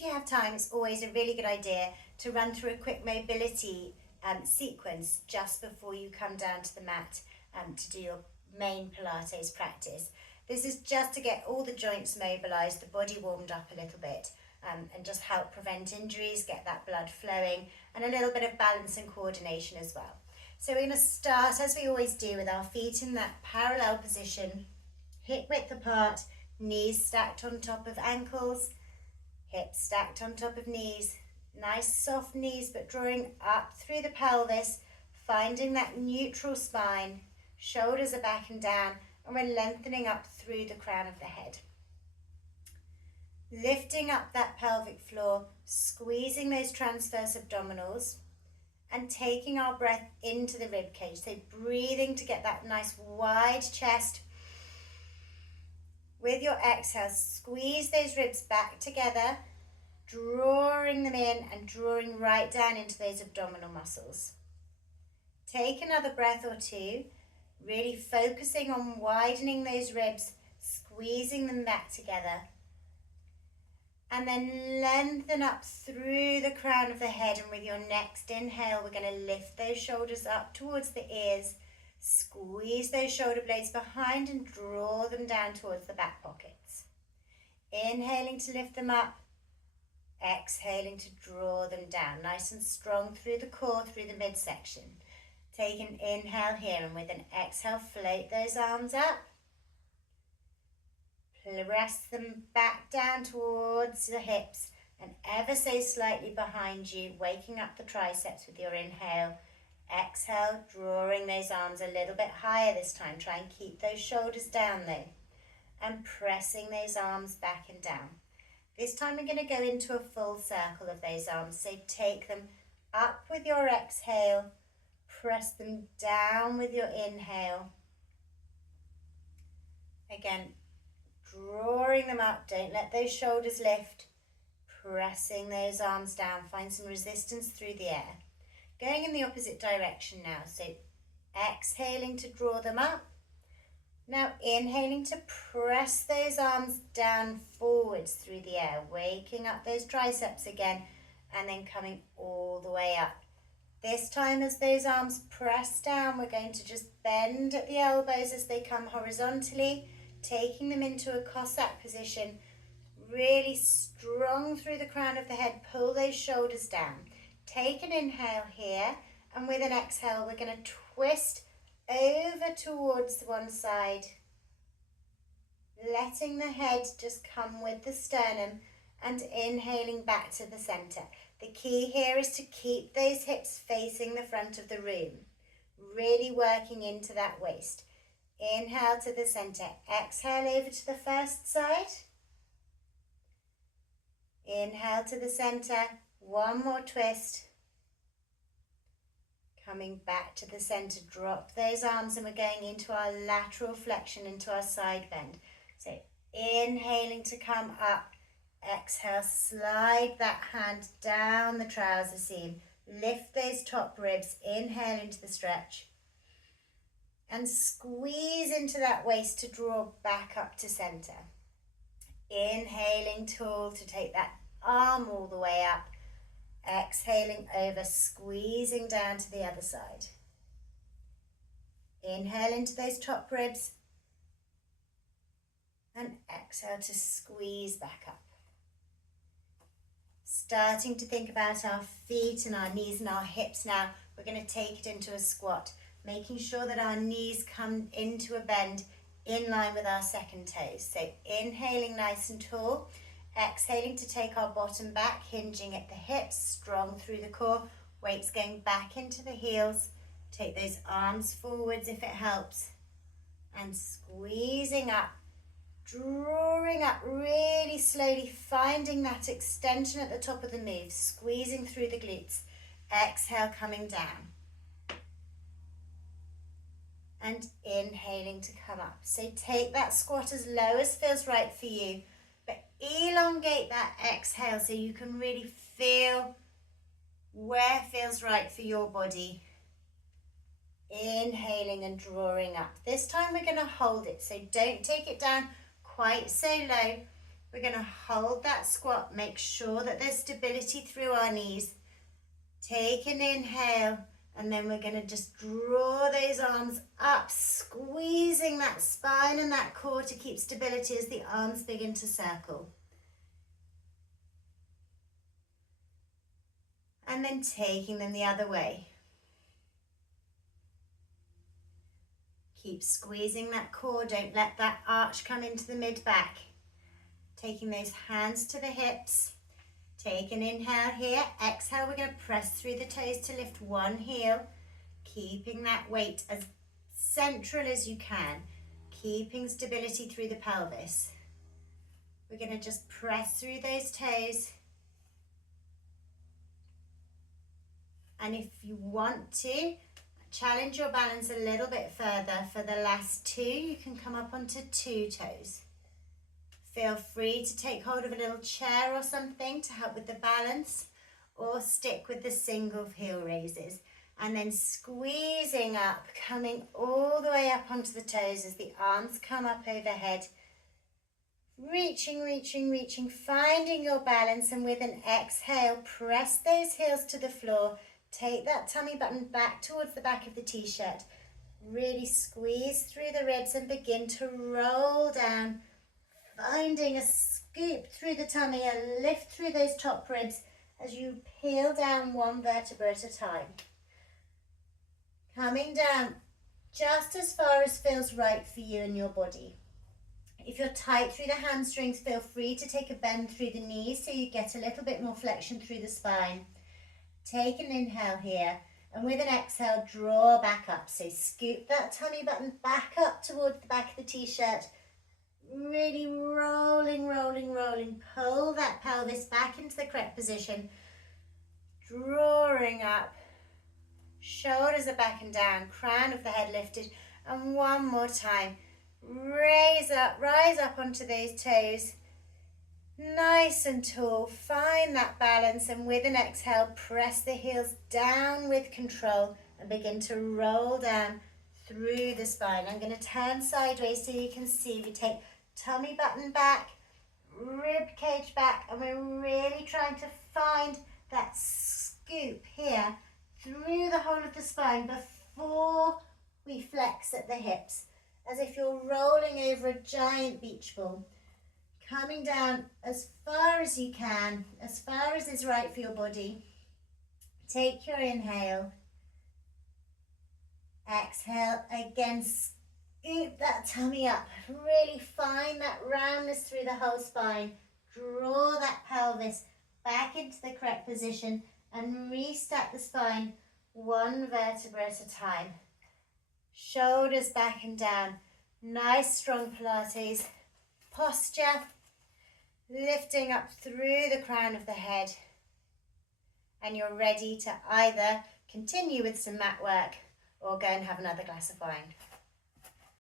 if you have time, it's always a really good idea to run through a quick mobility sequence just before you come down to the mat to do your main Pilates practice. This is just to get all the joints mobilised, the body warmed up a little bit, and just help prevent injuries, get that blood flowing, and a little bit of balance and coordination as well. So we're going to start, as we always do, with our feet in that parallel position, hip width apart, knees stacked on top of ankles, hips stacked on top of knees. Nice soft knees, but drawing up through the pelvis, finding that neutral spine. Shoulders are back and down, and we're lengthening up through the crown of the head. Lifting up that pelvic floor, squeezing those transverse abdominals, and taking our breath into the rib cage. So breathing to get that nice wide chest. With your exhale, squeeze those ribs back together, drawing them in and drawing right down into those abdominal muscles. Take another breath or two, really focusing on widening those ribs, squeezing them back together. And then lengthen up through the crown of the head, and with your next inhale, we're going to lift those shoulders up towards the ears, squeeze those shoulder blades behind and draw them down towards the back pockets. Inhaling to lift them up, exhaling to draw them down, nice and strong through the core, through the midsection. Take an inhale here, and with an exhale, float those arms up. Press them back down towards the hips and ever so slightly behind you, waking up the triceps with your inhale. Exhale, drawing those arms a little bit higher this time. Try and keep those shoulders down though, and pressing those arms back and down. This time we're going to go into a full circle of those arms, so take them up with your exhale, press them down with your inhale. Again, drawing them up, don't let those shoulders lift, pressing those arms down, find some resistance through the air. Going in the opposite direction now, so exhaling to draw them up. Now inhaling to press those arms down forwards through the air, waking up those triceps again, and then coming all the way up. This time as those arms press down, we're going to just bend at the elbows as they come horizontally, taking them into a Cossack position, really strong through the crown of the head, pull those shoulders down. Take an inhale here, and with an exhale, we're going to twist over towards one side, letting the head just come with the sternum, and inhaling back to the center. The key here is to keep those hips facing the front of the room, really working into that waist. Inhale to the center, exhale over to the first side. Inhale to the center, one more twist. Coming back to the center, drop those arms, and we're going into our lateral flexion, into our side bend. So inhaling to come up, exhale, slide that hand down the trouser seam, lift those top ribs, inhale into the stretch. And squeeze into that waist to draw back up to center. Inhaling tall to take that arm all the way up. Exhaling over, squeezing down to the other side. Inhale into those top ribs. And exhale to squeeze back up. Starting to think about our feet and our knees and our hips now. We're going to take it into a squat, making sure that our knees come into a bend in line with our second toes. So inhaling nice and tall, exhaling to take our bottom back, hinging at the hips, strong through the core, weights going back into the heels. Take those arms forwards if it helps, and squeezing up, drawing up really slowly, finding that extension at the top of the move, squeezing through the glutes. Exhale, coming down. And inhaling to come up. So take that squat as low as feels right for you, but elongate that exhale so you can really feel where feels right for your body. Inhaling and drawing up. This time we're going to hold it, so don't take it down quite so low. We're going to hold that squat, make sure that there's stability through our knees. Take an inhale, and then we're going to just draw those arms up, squeezing that spine and that core to keep stability as the arms begin to circle. And then taking them the other way. Keep squeezing that core, don't let that arch come into the mid-back. Taking those hands to the hips. Take an inhale here, exhale, we're going to press through the toes to lift one heel, keeping that weight as central as you can, keeping stability through the pelvis. We're going to just press through those toes. And if you want to, challenge your balance a little bit further. For the last two, you can come up onto two toes. Feel free to take hold of a little chair or something to help with the balance, or stick with the single heel raises. And then squeezing up, coming all the way up onto the toes as the arms come up overhead. Reaching, reaching, reaching, finding your balance, and with an exhale, press those heels to the floor. Take that tummy button back towards the back of the t-shirt. Really squeeze through the ribs and begin to roll down. Finding a scoop through the tummy, a lift through those top ribs as you peel down one vertebra at a time. Coming down just as far as feels right for you and your body. If you're tight through the hamstrings, feel free to take a bend through the knees so you get a little bit more flexion through the spine. Take an inhale here, and with an exhale, draw back up. So scoop that tummy button back up towards the back of the t-shirt. Really rolling, rolling, rolling. Pull that pelvis back into the correct position. Drawing up. Shoulders are back and down. Crown of the head lifted. And one more time. Raise up, rise up onto those toes. Nice and tall. Find that balance, and with an exhale, press the heels down with control and begin to roll down through the spine. I'm going to turn sideways so you can see. We take tummy button back, rib cage back, and we're really trying to find that scoop here through the whole of the spine before we flex at the hips, as if you're rolling over a giant beach ball. Coming down as far as you can, as far as is right for your body. Take your inhale. Exhale, again, scoop that tummy up. Really find that roundness through the whole spine. Draw that pelvis back into the correct position and restack the spine one vertebra at a time. Shoulders back and down. Nice strong Pilates posture. Lifting up through the crown of the head. And you're ready to either continue with some mat work or go and have another glass of wine.